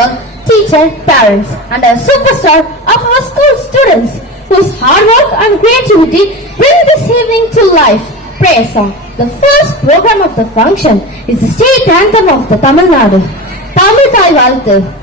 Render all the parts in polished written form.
principal, teacher, parents, and a superstar of our school students whose hard work and creativity bring this evening to life. Prayer song. The first program of the function is the state anthem of the Tamil Nadu. Tamil Thai Valthu.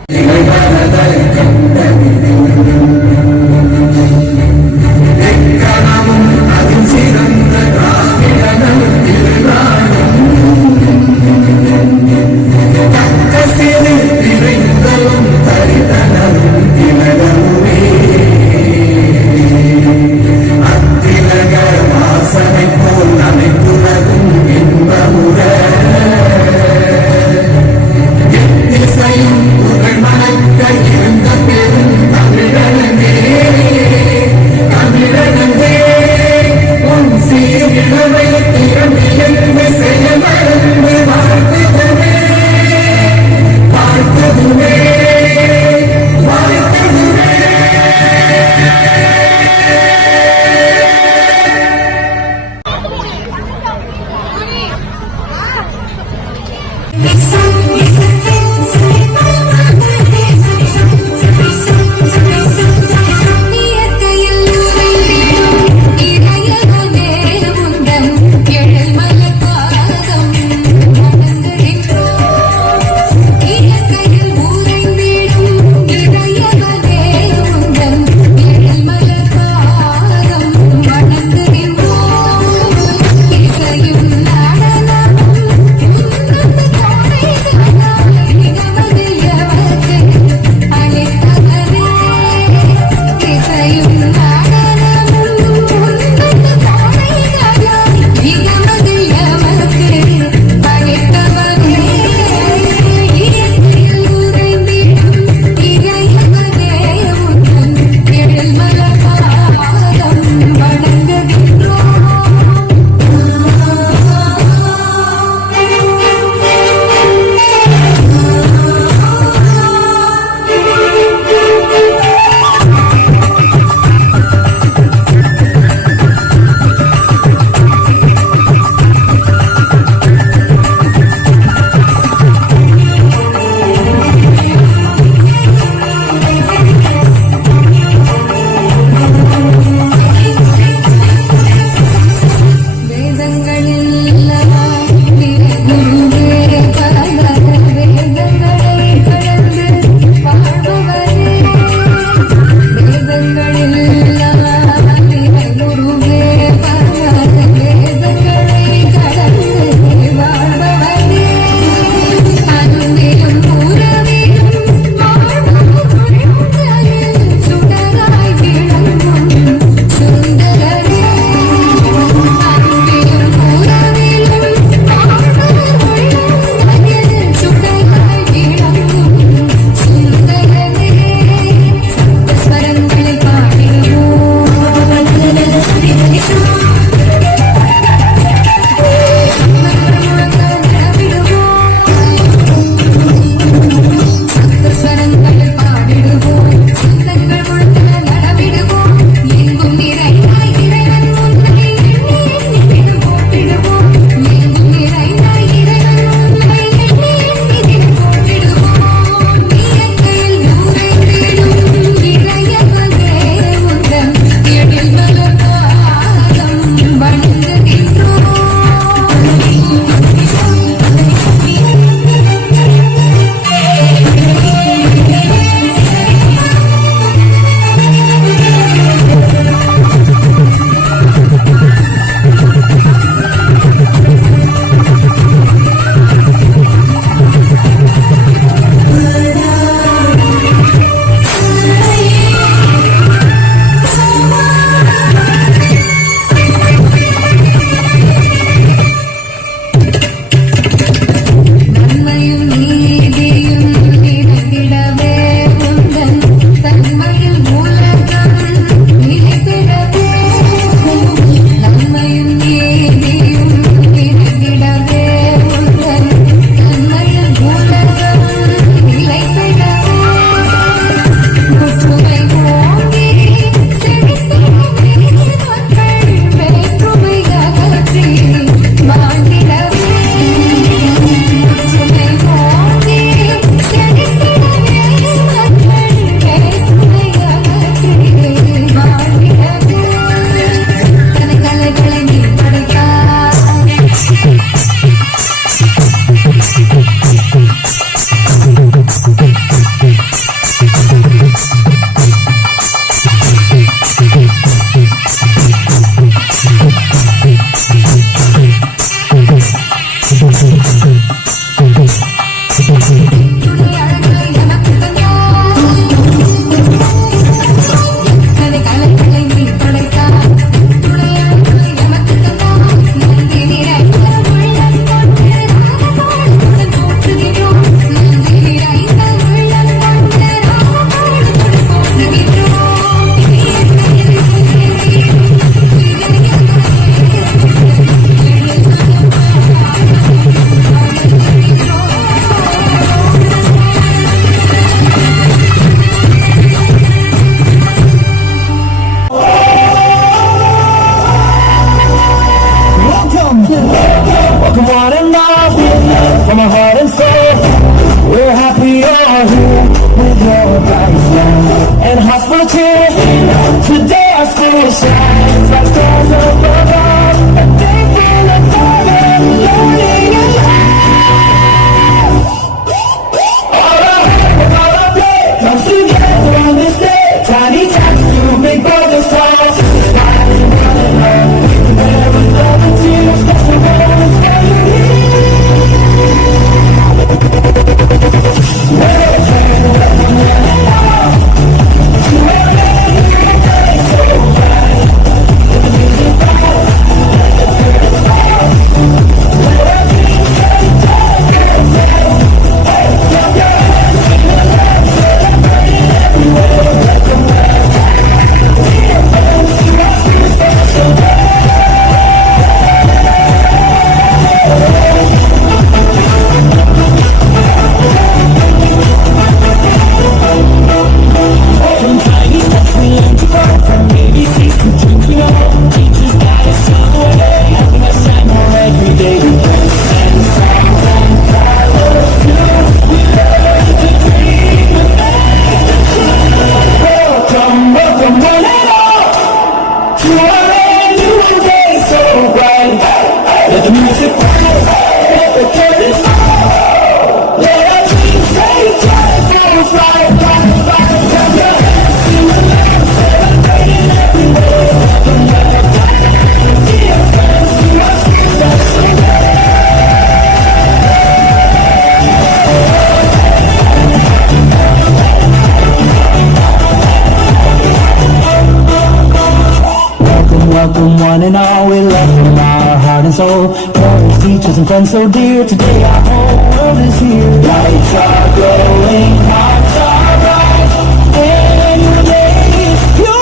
and friends so dear. Today our whole world is here. Lights are glowing, hearts are bright, and your day is pure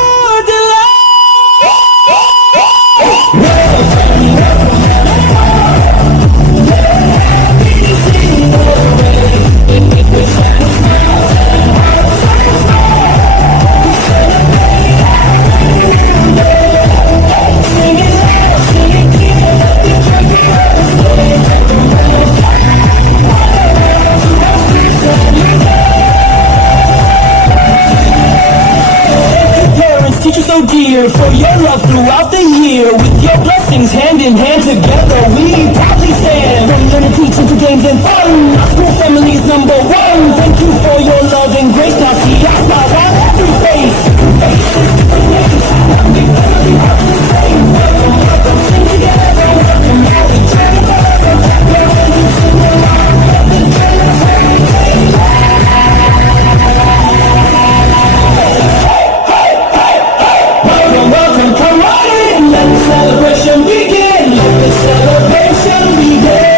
teacher so dear, for your love throughout the year. With your blessings hand in hand together, we proudly stand. From learning, teaching to games and fun, our school family's number one. Thank you for your love and grace. Now see our smile on every face. Sing together, welcome now each other. Welcome, come on in. Let the celebration begin. Let the celebration begin.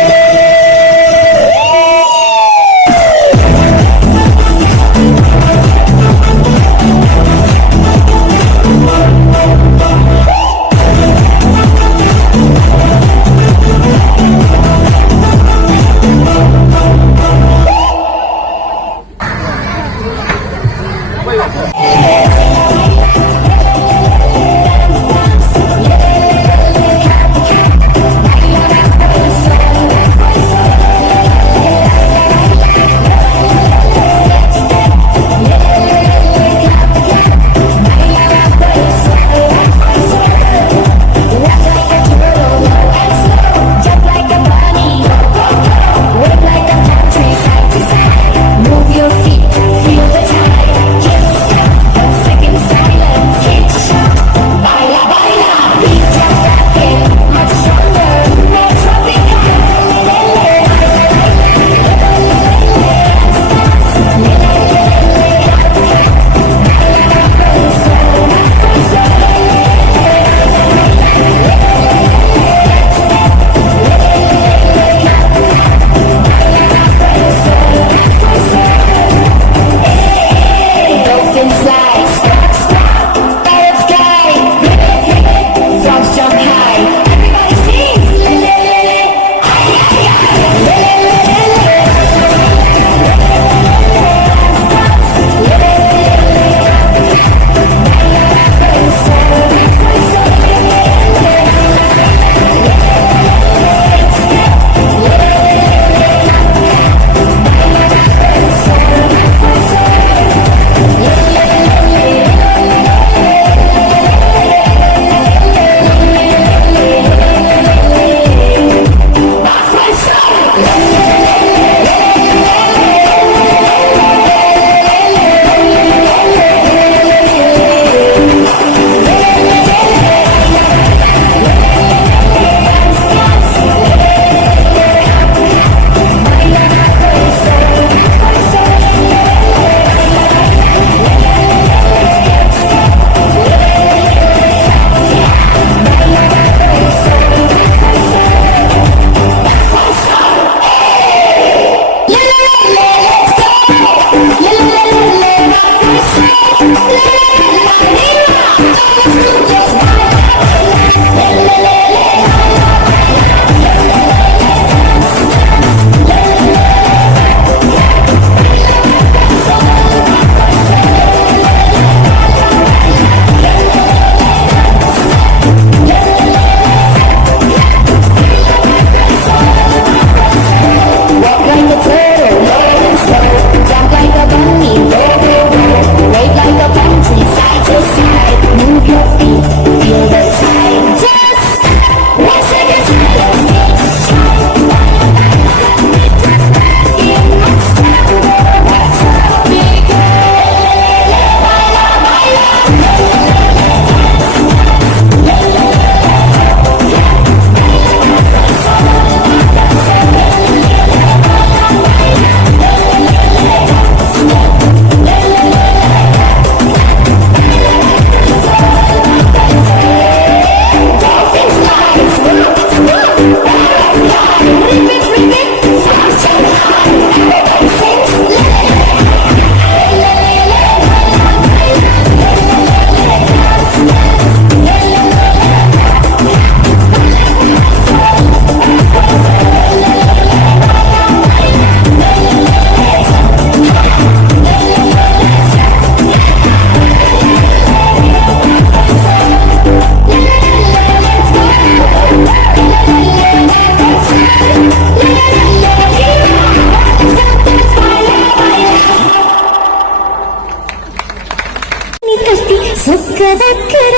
நடக்கிற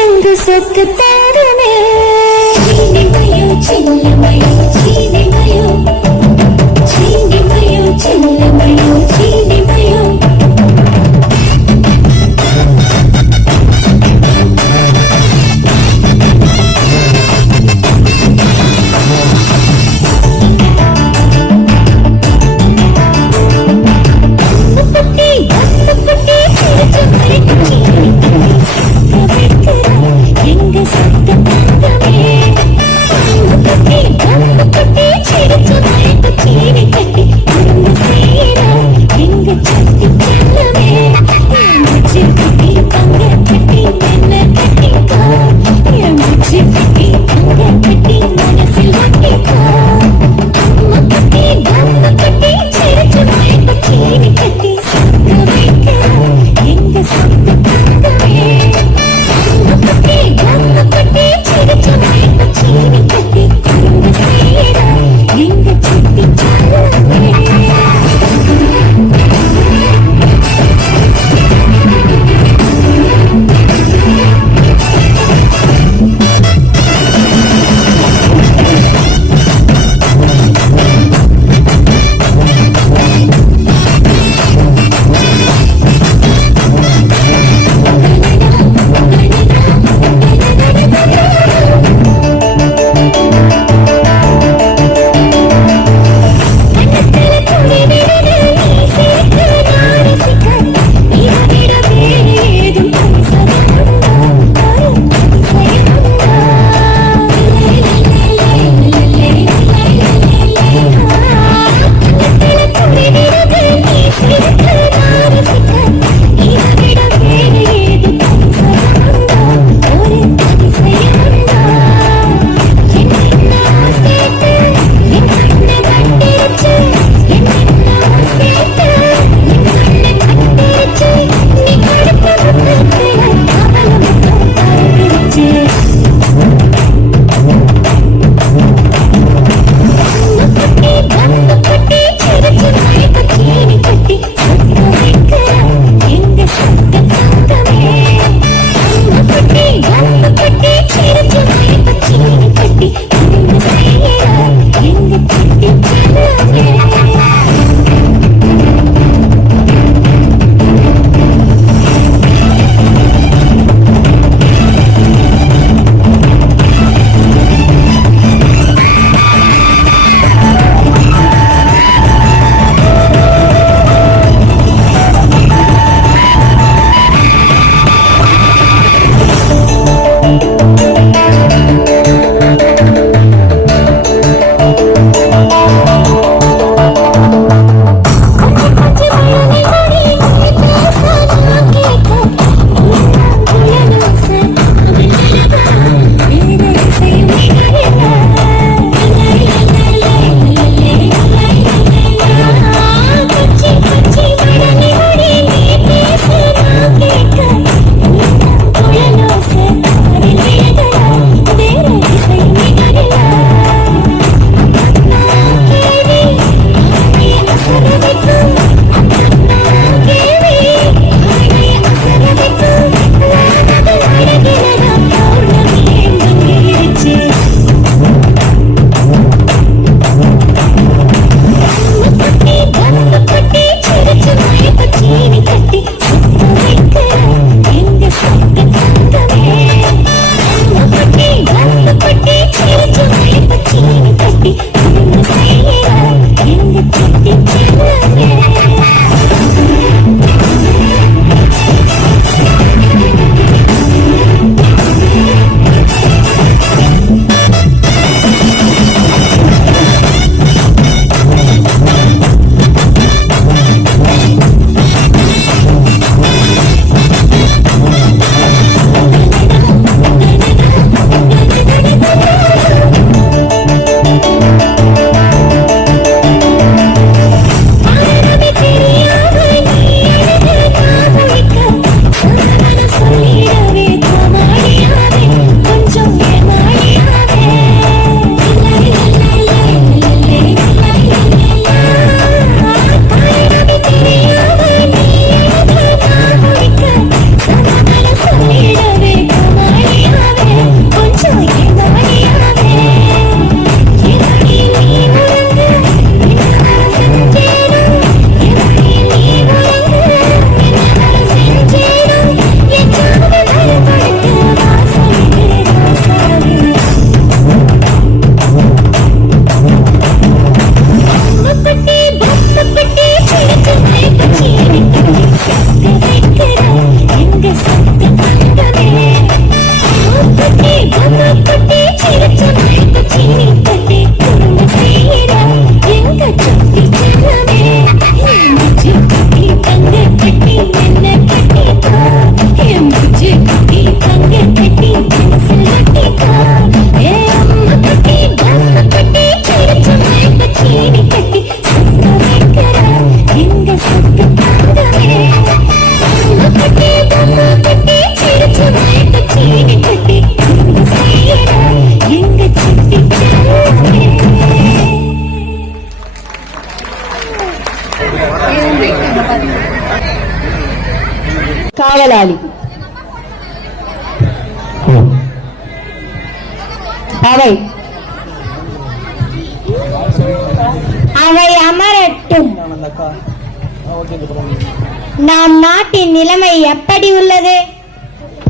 எங்க சொத்து தாரமே சீனிமயோ சின்னமயோ சீனிமயோ சீனிமயோ சின்னமயோ சீனிமயோ காவலாளி. அவை அமரட்டும். நம் நாட்டின் நிலைமை எப்படி உள்ளது?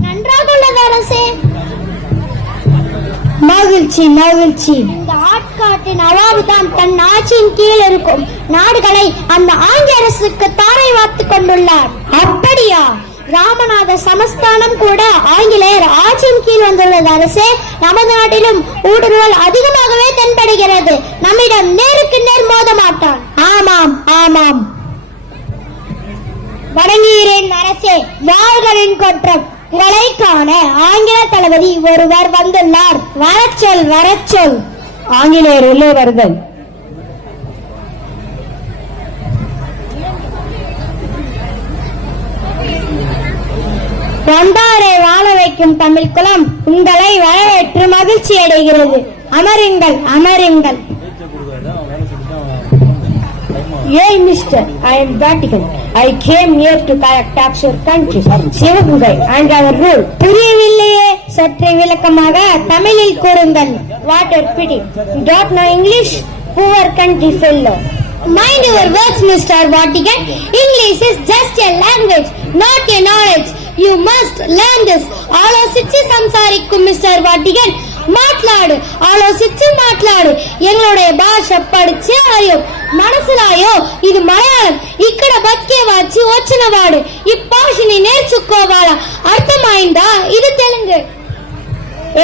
நன்றாக உள்ளது அரசே. மகிழ்ச்சி மகிழ்ச்சி. இந்த ஆட்காட்டின் நவாபு தான் தன் ஆட்சியின் கீழ் இருக்கும் நாடுகளை அந்த ஆங்கில அரசுக்கு தாரை வார்த்துக் கொண்டுள்ளார். அப்படியா? ராமநாத சமஸ்தானம் கூட ஆங்கிலேயர் ஆட்சியின் கீழ் வந்துள்ளது அரசே. நமது நாட்டிலும் ஊடுருவல் அதிகமாகவே தென்படுகிறது. நம்மிடம் நேருக்கு நேர் மோத மாட்டான். ஆமாம் ஆமாம். வணங்குகிறேன் அரசே. வாள்களின் குற்றம் உங்களை காண ஆங்கில தளபதி ஒருவர் வந்துள்ளார். வரச்சொல் வரச்சொல். ஆங்கிலேயர் உள்ளே வருதல். வந்தாரை வாழ வைக்கும் தமிழ் குலம் உங்களை வரவேற்று மகிழ்ச்சி அடைகிறது. அமருங்கள் அமருங்கள். Hey mister, I am Vatican. I came here to capture your country, Sivagungai and our rule. புரியவில்லையே, சற்று விளக்கமாக தமிழில் கூறுங்கள். What a pity. You don't know English? Poor country fellow. Mind your words, Mr. Vatican. English is just a language, not a knowledge. You must learn this. ఆలోచించి సంసారిక్కు mister వాటిగన్. మాట్లాడు, ఆలోచించి మాట్లాడు. ఎంగళుடைய భాష పడిచి ఆయో మనసులాయో ఇది మలయాళం. ఇక్కడ బతికేవాచి వచ్చినవాడు ఈ భాషని నేర్చుకోవాలా. అర్థమైందా? ఇది తెలుగు.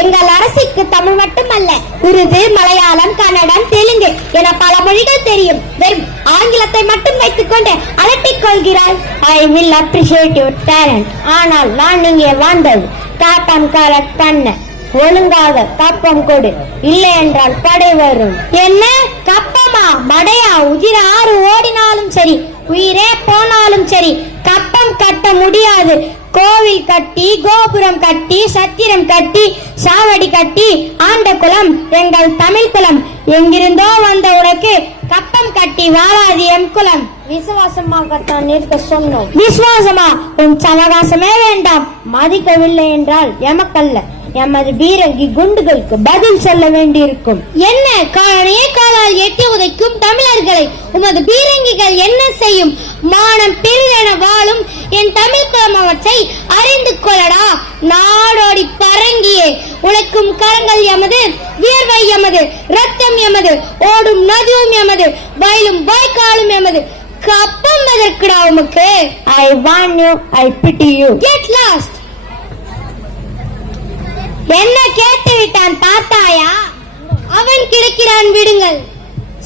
எங்கள் அரசுக்கு தமிழ் மட்டுமல்ல, உருது, மலையாளம், கன்னடம், தெலுங்கு என பல மொழிகள் தெரியும். வெறும் ஆங்கிலத்தை மட்டும் வைத்துக் கொண்டு அலட்டிக் கொள்கிறாய். I will appreciate your talent. ஆனால் நான் இங்கே வந்தது காட்டம் கலெக்ட் பண்ண. ஒழுங்காக கப்பம் கொடு, இல்லை என்றால் படை வரும். என்ன கப்பமா? மடையா? உதிர ஆறு ஓடினாலும் சரி, உயிரே போனாலும் சரி, கப்பம் கட்ட முடியாது. கோவில் கட்டி, கோபுரம் கட்டி, சத்திரம் கட்டி, சாவடி கட்டி ஆண்ட குலம் எங்கள் தமிழ் குலம். எங்கிருந்தோ வந்த உனக்கு கப்பம் கட்டி வாழாது எம் குலம். விசுவாசமாகத்தான் இருக்க சொன்னோம். விசுவாசமா? உன் சவகாசமே வேண்டாம். மதிக்கவில்லை என்றால் எமக்கல்ல, எமது பீரங்கி குண்டுகளுக்கு பதில் சொல்ல வேண்டியிருக்கும். என்ன காலனையே காலால் எட்டி உதைக்கும் தமிழர்களை உமது பீரங்கிகள் என்ன செய்யும்? மானம் பெரிதென வாழும் என் தமிழ் குலம் அவற்றை அறிந்து கொள்ளடா. நாடோடி பரங்கியே, உழைக்கும் கரங்கள் எமது, வியர்வை எமது, ரத்தம் எமது, ஓடும் நதியும் எமது, வயலும் வாய்க்காலும் எமது. கப்பம் எதற்குடா உமக்கு? I warn you, I pity you. Get lost. என்ன கேட்டு விட்டான் பார்த்தாயா? அவன் கிடைக்கிறான், விடுங்கள்.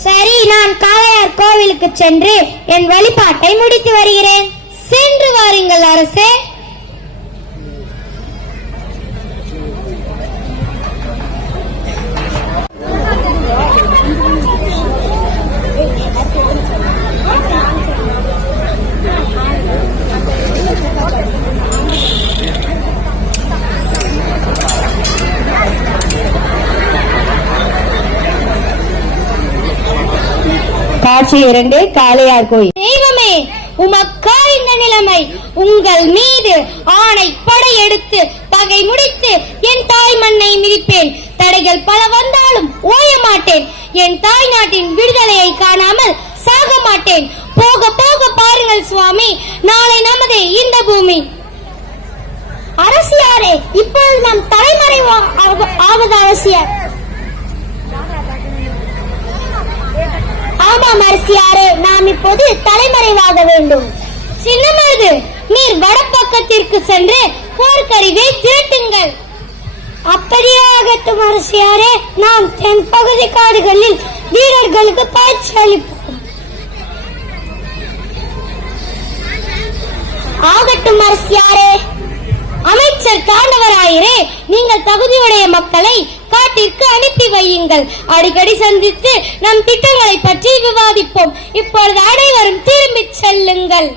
சரி, நான் காளையார் கோவிலுக்கு சென்று என் வழிபாட்டை முடித்து வருகிறேன். சென்று வாருங்கள் அரசே. காட்சி 2, காளையார் கோயில். தெய்வமே, உமக்கா இந்த நிலைமை? உங்கள் மீது ஆணை படையெடுத்து பகை முடித்து என் தாய் மண்ணை மிதிப்பேன். தடைகள் பல வந்தாலும் ஓய மாட்டேன். என் தாய் நாட்டின் விடுதலையை காணாமல் சாக மாட்டேன். போக போக பாருங்கள் சுவாமி, நாளை நமது இந்த பூமி. அரசியாரே, இப்பொழுது நாம் தலைமறை ஆவது அவசியம். ஆமாம் அரசியாரே, நாம் இப்போது தலைமறைவாக வேண்டும். சின்னமருது, நீர் வடப்பக்கத்திற்கு சென்று போர்க்கருவியை திரட்டுங்கள். அப்படியே ஆகட்டும் அரசியாரே. நாம் தென் பகுதி காடுகளில் வீரர்களுக்கு பயிற்சி அளிப்போம். ஆகட்டும் அரசியாரே. அமைச்சர் காண்டவராயரே, நீங்கள் தகுதியுடைய மக்களை காட்டிற்கு அனுப்பி வையுங்கள். அடிக்கடி சந்தித்து நம் திட்டங்களை பற்றி விவாதிப்போம். இப்பொழுது அனைவரும் திரும்பிச் செல்லுங்கள்.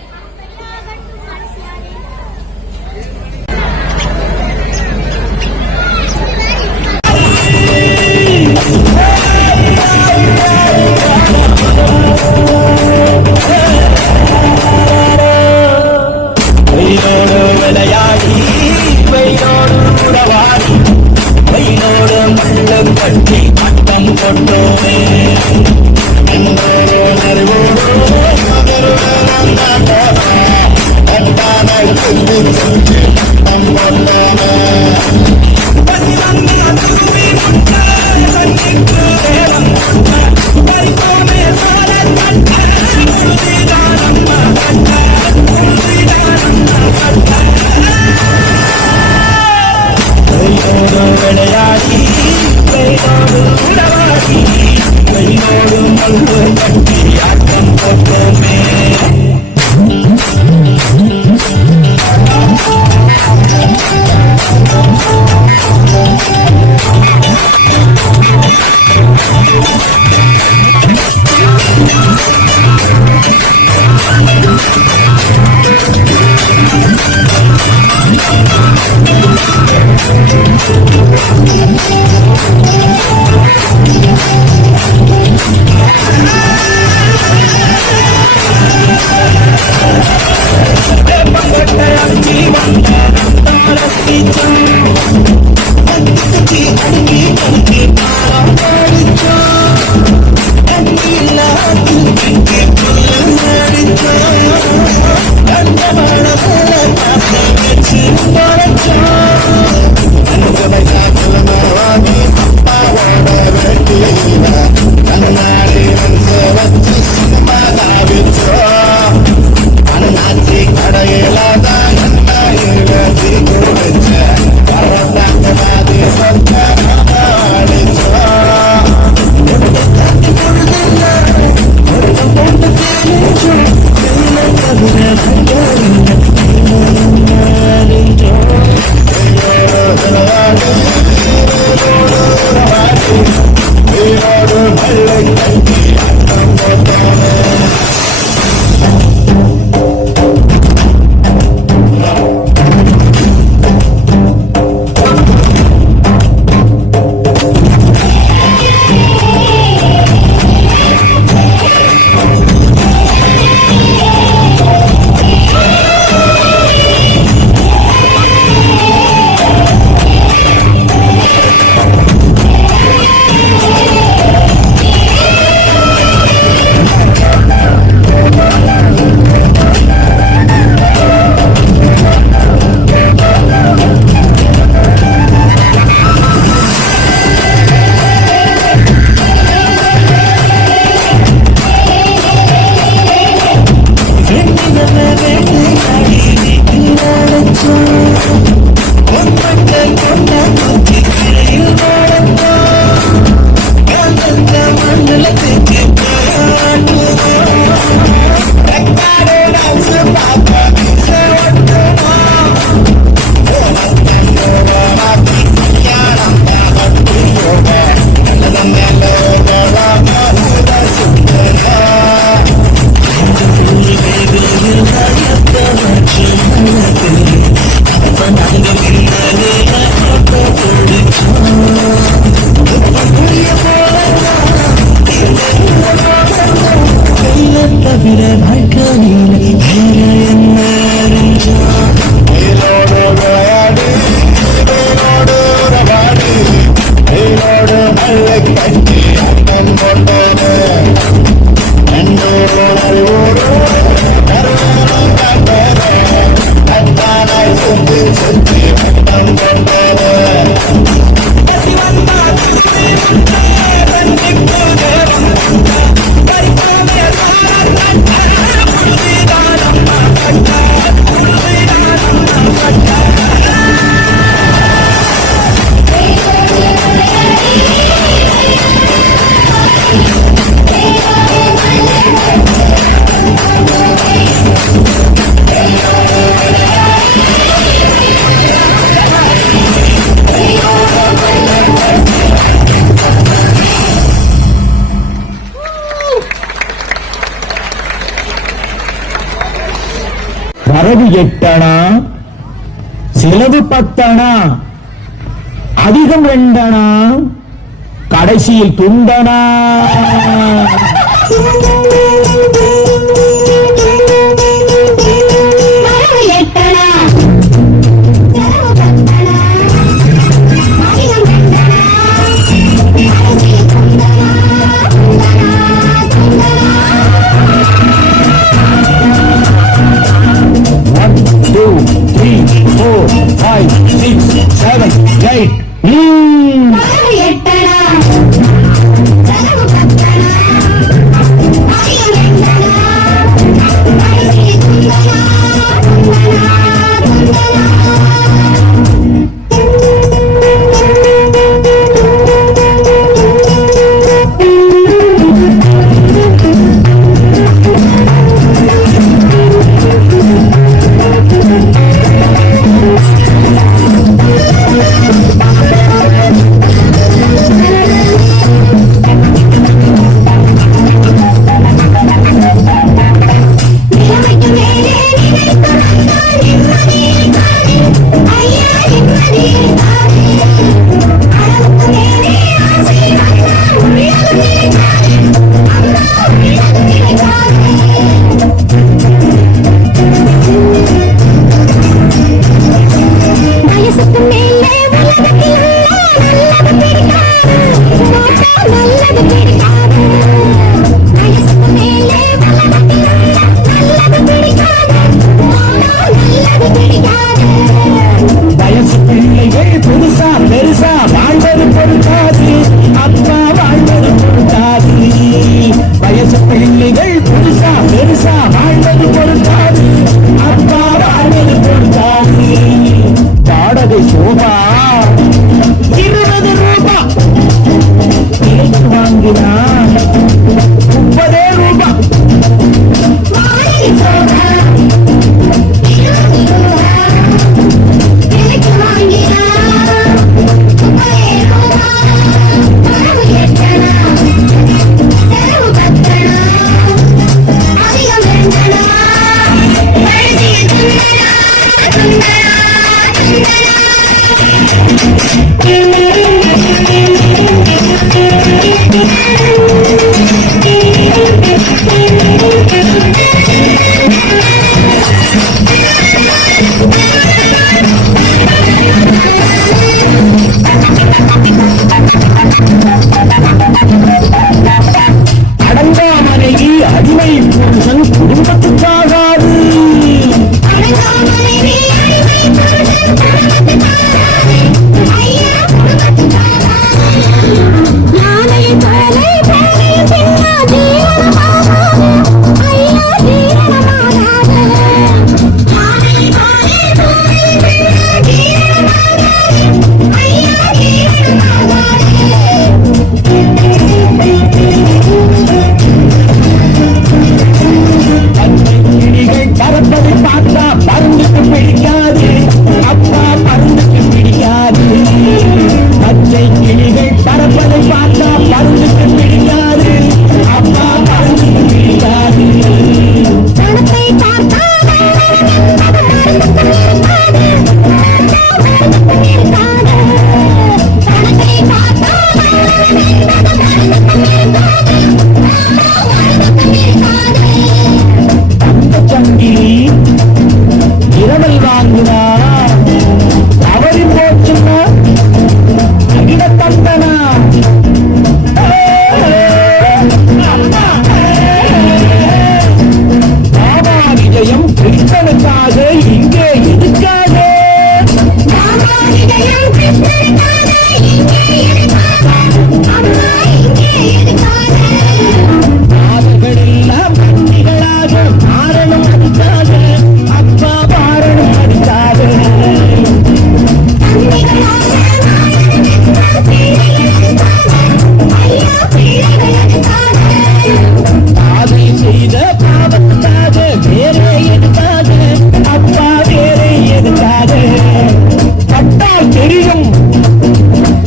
Hey! கையில வேற என்ன அறிஞ்சான் வெயிலோடு விளையாடு வெயிலோடு உறவாடு வெயிலோடு மல்லை கட்டி அண்ணன் கொண்டது நன்றோடு அறிவோடு கருவனம் காட்டது கட்டானாய் சுத்தி சுத்தி அண்ணன் கொண்டது வரவு 8 அணா செலவு 10 அணா அதிகம் 2 அணா கடைசியில் துண்டனா வேறே எதுக்காக அப்பா வேறே எதுக்காக பட்டால் தெரியும்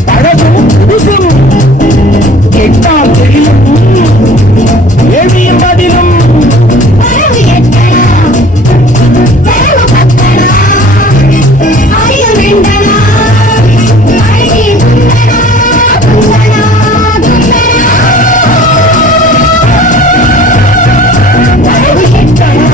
பழகும் புதுசும் எட்டால் தெரியும் கேள்வியும் பதிலும் வரவு எட்டனா வரவு பத்தனா ஆயிரம் ரெண்டனா அழகி துந்தனா துந்தனா துந்தனா வரவு எட்டனா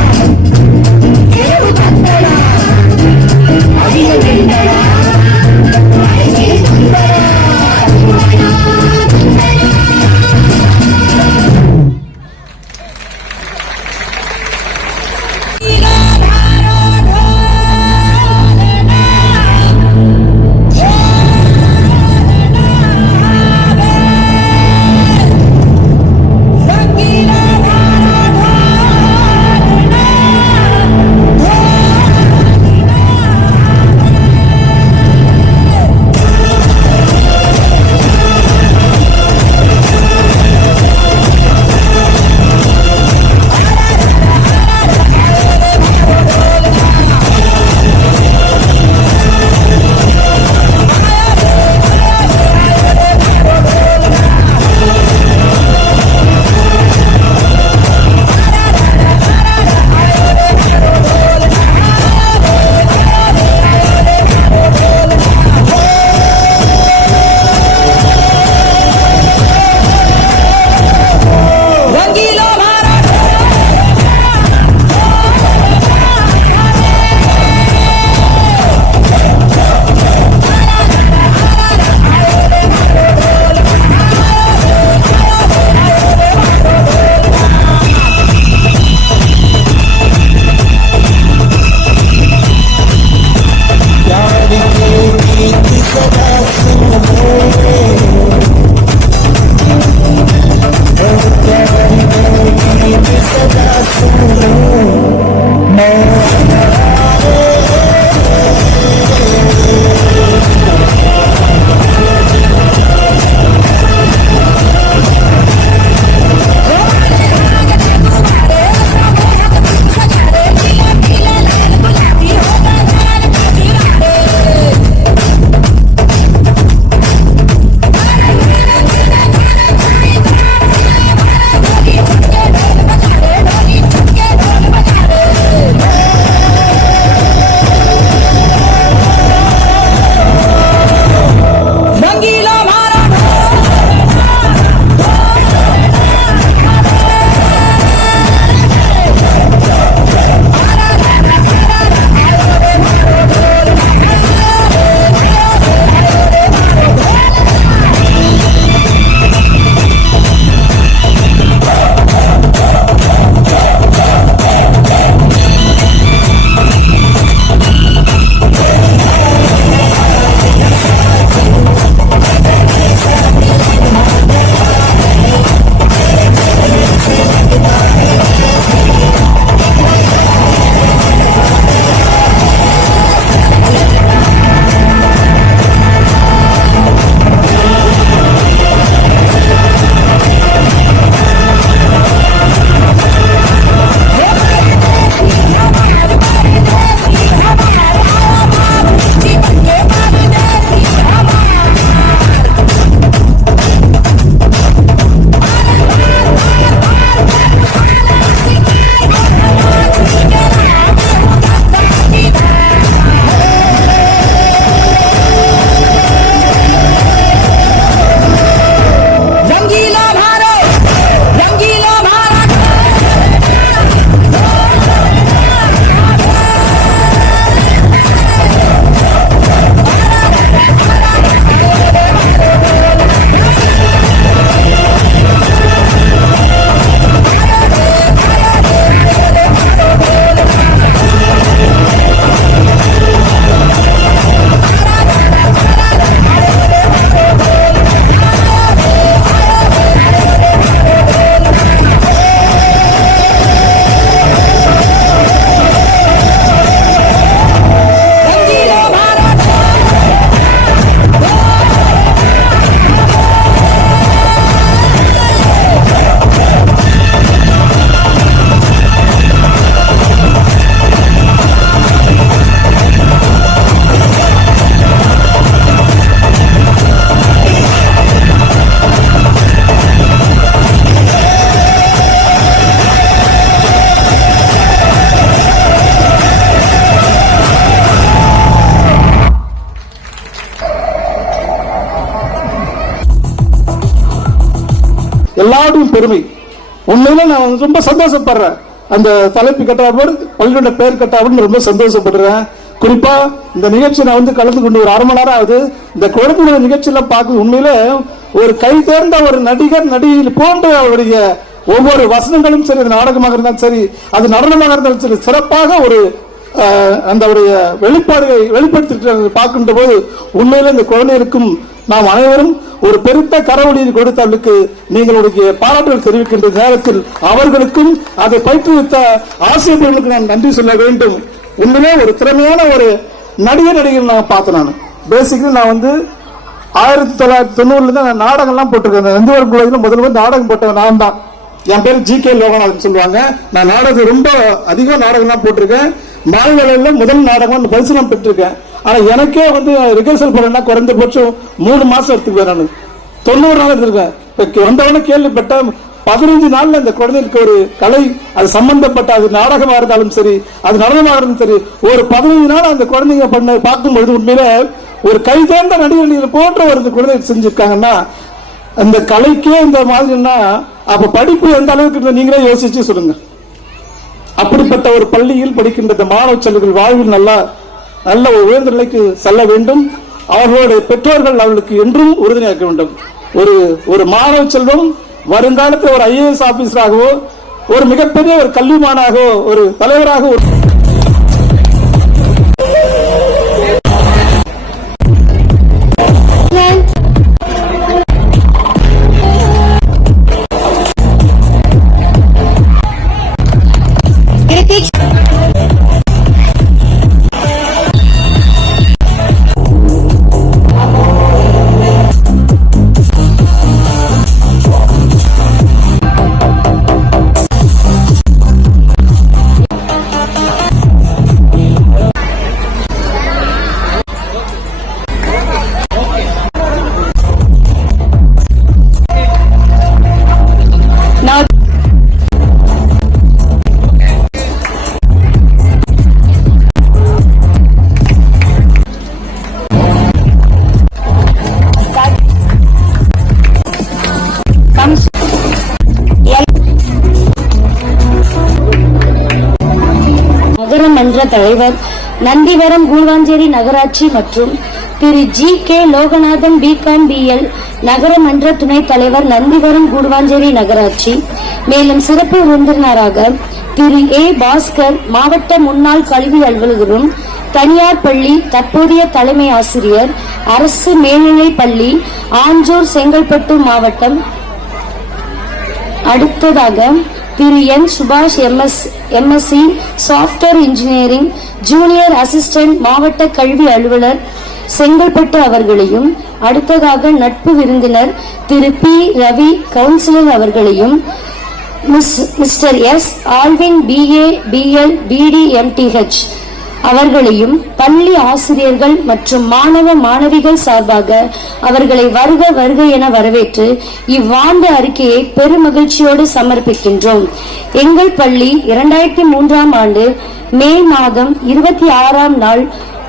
பெருமை. உண்மையில நான் ரொம்ப சந்தோஷப்படுறேன். அந்த தலைப்பு கட்டாபோடு பள்ளியோட பெயர் கட்டாபோடு ரொம்ப சந்தோஷப்படுறேன். குறிப்பா இந்த நிகழ்ச்சி நான் கலந்து கொண்டு ஒரு 1/2 மணி நேரம் ஆகுது. இந்த குழந்தைகளோட நிகழ்ச்சியில பார்க்க உண்மையில ஒரு கை தேர்ந்த ஒரு நடிகர் நடிகை போன்ற அவருடைய ஒவ்வொரு வசனங்களும் சரி, அது நாடகமாக இருந்தாலும் சரி, அது நடனமாக இருந்தாலும் சரி, சிறப்பாக ஒரு அந்த வெளிப்பாடுகளை வெளிப்படுத்தி பார்க்கின்ற போது உண்மையில இந்த குழந்தைகளுக்கும் நாம் அனைவரும் ஒரு பெருத்த கரவொலியை கொடுத்தவர்களுக்கு நீங்களுடைய பாராட்டுகள் தெரிவிக்கின்ற நேரத்தில் அவர்களுக்கும் அதை பயிற்றுவித்த ஆசிரியர்களுக்கு நான் நன்றி சொல்ல வேண்டும். உண்மையிலே ஒரு திறமையான ஒரு நடிகர் நான் பார்த்தேன். நான் பேசிக்கலி நான் 1990 தான் நாடகம்லாம் போட்டிருக்கேன். நந்திவரம் குழுவில் முதல்ல நாடகம் போட்டவன் நான் தான். என் பேர் ஜி.கே. லோகநாதன் சொல்லுவாங்க. நான் நாடகம் ரொம்ப அதிகமாக நாடகம்லாம் போட்டிருக்கேன். மாநில முதல் நாடகம் பரிசுலாம் பெற்றிருக்கேன். ஆனா எனக்கே ரிகர்சல் பண்ணா குறைந்தபட்சம் 3 மாசம் எடுத்துக்குவேன். நான் 90 நாள் எடுத்திருக்கேன். வந்தவன கேள்விப்பட்ட 15 நாள்ல இந்த குழந்தைக்கு ஒரு கலை அது சம்பந்தப்பட்ட அது நாடகமா இருந்தாலும் சரி, அது நடனமாக இருந்தாலும் சரி, ஒரு 15 நாள் அந்த குழந்தைங்க பண்ண பார்க்கும்பொழுது உண்மையில ஒரு கைதேர்ந்த நடிகர் போன்ற ஒரு குழந்தை செஞ்சிருக்காங்கன்னா அந்த கலைக்கே இந்த மாதிரின்னா அப்ப படிப்பு எந்த அளவுக்கு நீங்களே யோசிச்சு சொல்லுங்க. அப்படிப்பட்ட ஒரு பள்ளியில் படிக்கின்ற மாணவ செல்வங்கள் வாழ்வில் நல்ல ஒரு உயர்ந்த நிலைக்கு செல்ல வேண்டும். அவர்களுடைய பெற்றோர்கள் அவர்களுக்கு என்றும் உறுதுணையாக்க வேண்டும். ஒரு மாணவ செல்வம் வருங்காலத்தில் ஒரு IAS ஆபீசராகவோ ஒரு மிகப்பெரிய ஒரு கல்விமானாகவோ ஒரு தலைவராக நகரமன்ற தலைவர் நந்திவரம் கூழ்வாஞ்சேரி நகராட்சி மற்றும் திரு G.K. லோகநாதன் B.Com BL நகரமன்ற துணைத் தலைவர் நந்திவரம் கூழ்வாஞ்சேரி நகராட்சி. மேலும் சிறப்பு விருந்தினராக திரு A. பாஸ்கர் மாவட்ட முன்னாள் கல்வி அலுவலரும் தனியார் பள்ளி தற்போதைய தலைமை ஆசிரியர் அரசு மேல்நிலைப் பள்ளி ஆஞ்சூர் செங்கல்பட்டு மாவட்டம். அடுத்ததாக திரு N. சுபாஷ் MSc software engineering junior assistant மாவட்ட கல்வி அலுவலர் செங்கல்பட்டு அவர்களையும், அடுத்ததாக நட்பு விருந்தினர் திரு P. ரவி கவுன்சிலர் அவர்களையும், mister S. Alvin BA BL BD MTH அவர்களையும் பள்ளி ஆசிரியர்கள் மற்றும் மாணவ மாணவிகள் சார்பாக அவர்களை வருக வருக என வரவேற்று இவ்வாண்டு அறிக்கையை பெருமகிழ்ச்சியோடு சமர்ப்பிக்கின்றோம். எங்கள் பள்ளி 2003ஆம் ஆண்டு மே மாதம் 26ஆம் நாள்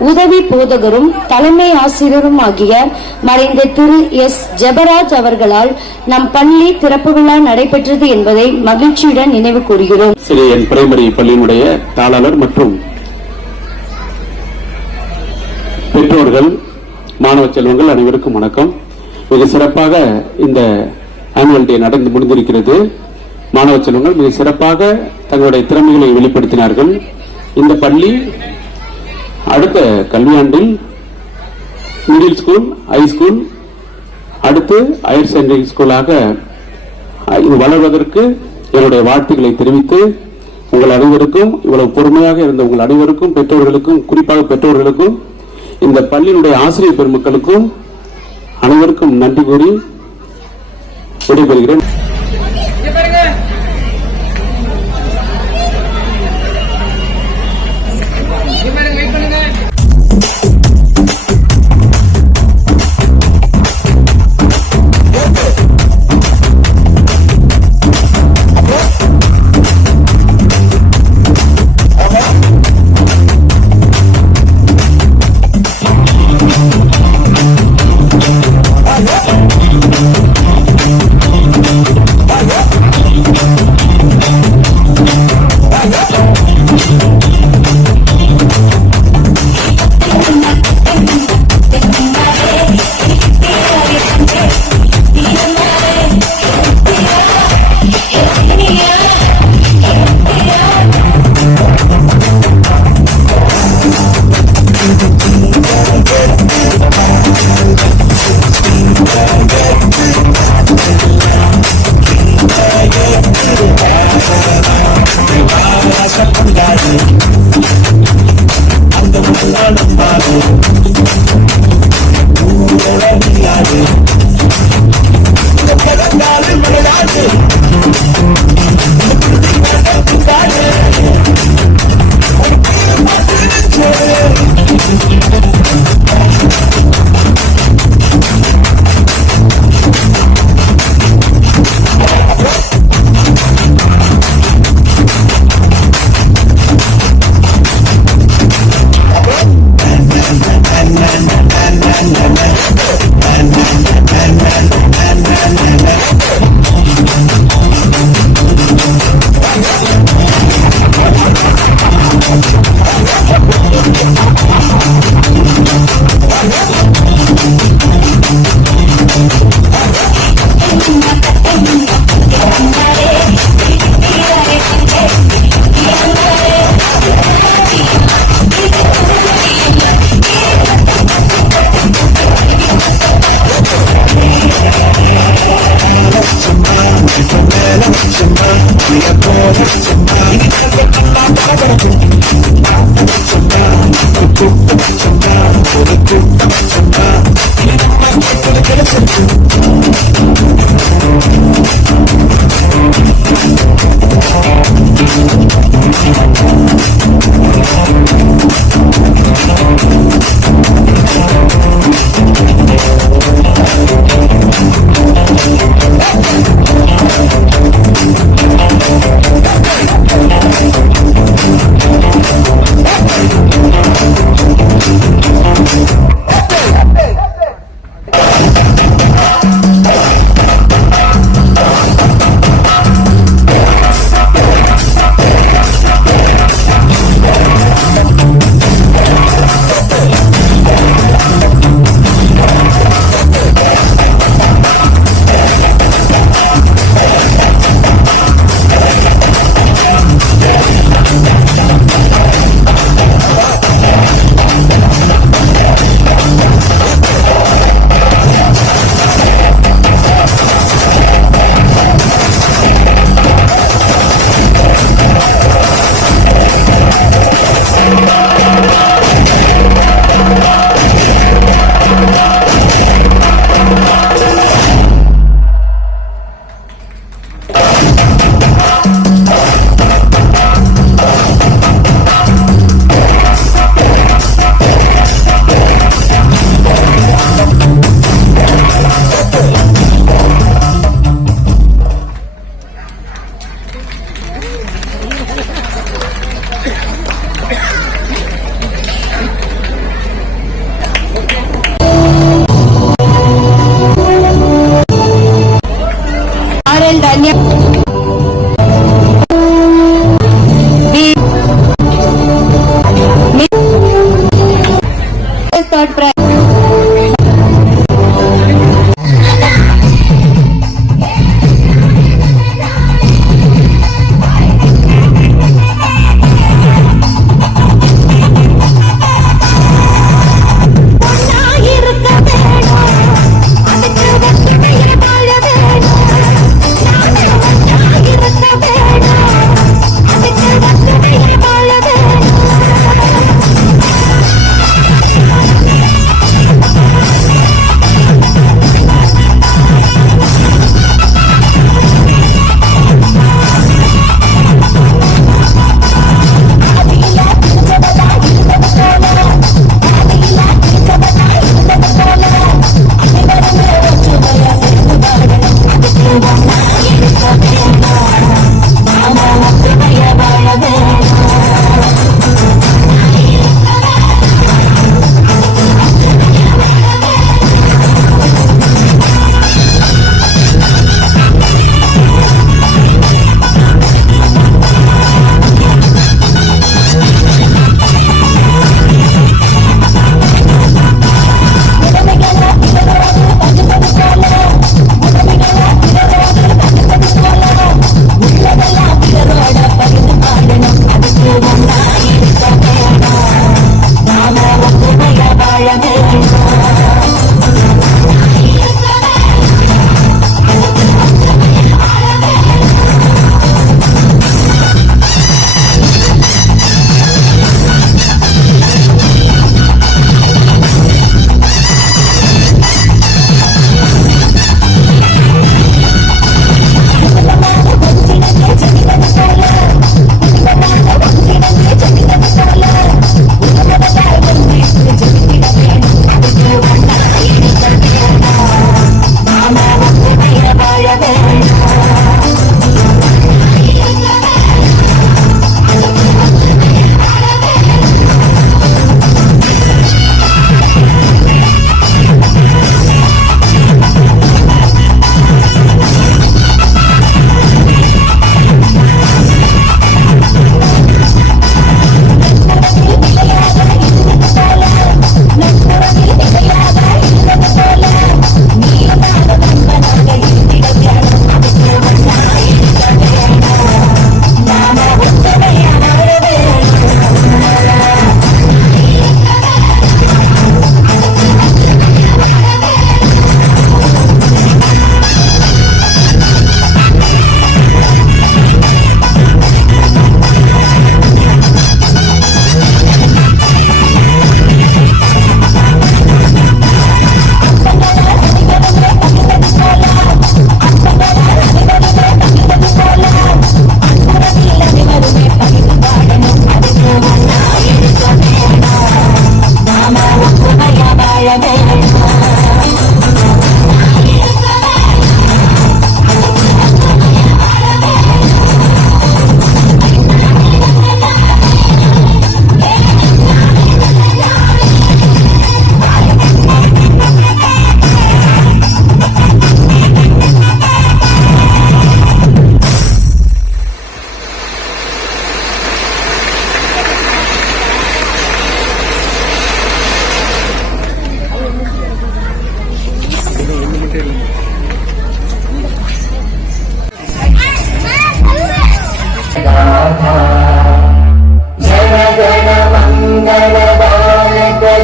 உதவி போதகரும் தலைமை ஆசிரியரும் ஆகிய மறைந்த திரு S. ஜெபராஜ் அவர்களால் நம் பள்ளி திறப்பு விழா நடைபெற்றது என்பதை மகிழ்ச்சியுடன் நினைவு கூறுகிறோம். சிறியன் பிரைமரி பள்ளியினுடைய தாளர் மற்றும் பெற்றோர்கள், மாணவ செல்வங்கள் அனைவருக்கும் வணக்கம். மிக சிறப்பாக இந்த ஆனுவல் டே நடந்து முடிந்திருக்கிறது. மாணவ செல்வங்கள் மிக சிறப்பாக தங்களுடைய திறமைகளை வெளிப்படுத்தினார்கள். இந்த பள்ளி அடுத்த கல்வியாண்டில் மிடில் ஸ்கூல், ஹை ஸ்கூல், அடுத்து ஹையர் செகண்டரி ஸ்கூலாக இது வளர்வதற்கு என்னுடைய வாழ்த்துக்களை தெரிவித்து உங்கள் அனைவருக்கும், இவ்வளவு பொறுமையாக இருந்த உங்கள் அனைவருக்கும், பெற்றோர்களுக்கும், குறிப்பாக பெற்றோர்களுக்கும், இந்த பள்ளியினுடைய ஆசிரியர் பெருமக்களுக்கும் அனைவருக்கும் நன்றி கூறி விடைபெறுகிறேன்.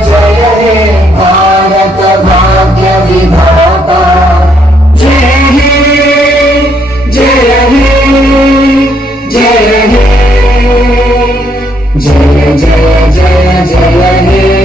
जय हे भारत भाग्य विधाता जय हे जय हे जय हे जय जय जय जय हे